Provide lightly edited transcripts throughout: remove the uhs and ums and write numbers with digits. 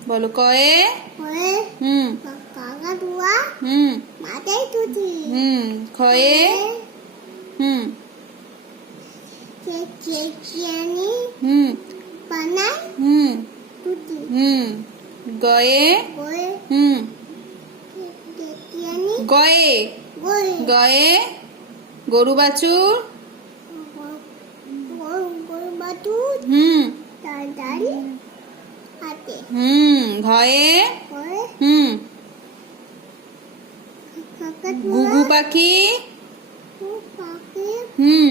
বলো কয়ে কয়ে হুম কাকাতুয়া হুম মাথায় টুটি হুম খয়ে হুম চেচিয়ানি হুম বানায় হুম টুটি হুম গয়ে কয়ে হুম চেচিয়ানি গয়ে গয়ে গয়ে গরু বাছুর গরু বাটু হুম তার দাড়ি হাতে হুম ঘয়ে কয়ে হুম কাকাতুয়া ঘুঘু পাখি পাখি হুম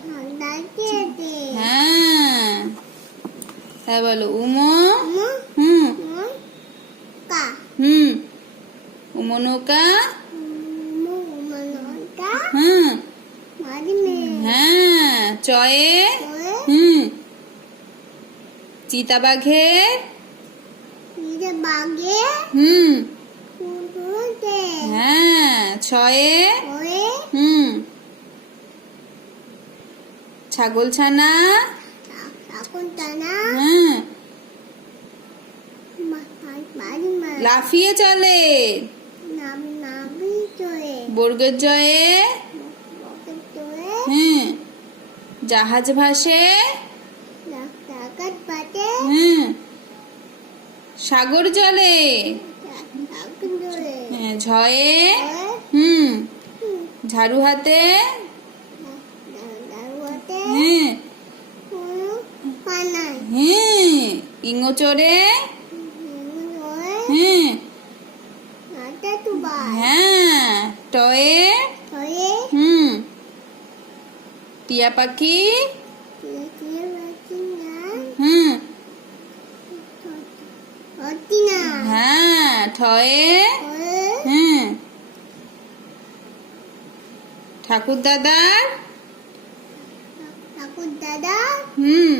ঠান্ডায় কেটে হ্যাঁ তাই বলো উমো মু হুম মু কা হুম উমো নৌকা মু মনটা হুম মারি মে হ্যাঁ চয়ে কয়ে হুম চিতাবাঘের নিজে বাগে হুম কুকুরতে হ্যাঁ ছয়ে কয়ে হুম ছাগল ছানা এখন টানা হ্যাঁ মারি মা লাফিয়ে চলে নাবি চয়ে বর্গের জয়ে বকের চয়ে হ্যাঁ জাহাজ ভাসে ডাকাত পাতে হ্যাঁ সাগর জলে ডাকাত চয়ে হ্যাঁ ঝয়ে কয়ে হুম ঝাড়ু হাতে দারুয়াতে হ্যাঁ পানায় হ্যাঁ ইঙো চড়ে চয়ে হ্যাঁ হাতে তুবাই হ্যাঁ টয়ে কয়ে হুম টিয়া পাখি দিয়ে রাখি না হুম হতি না হ্যাঁ ঠয়ে কয়ে হুম ঠাকুর দাদার ঠাকুর দাদা হুম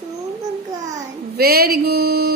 চুপ গান ভেরি গুড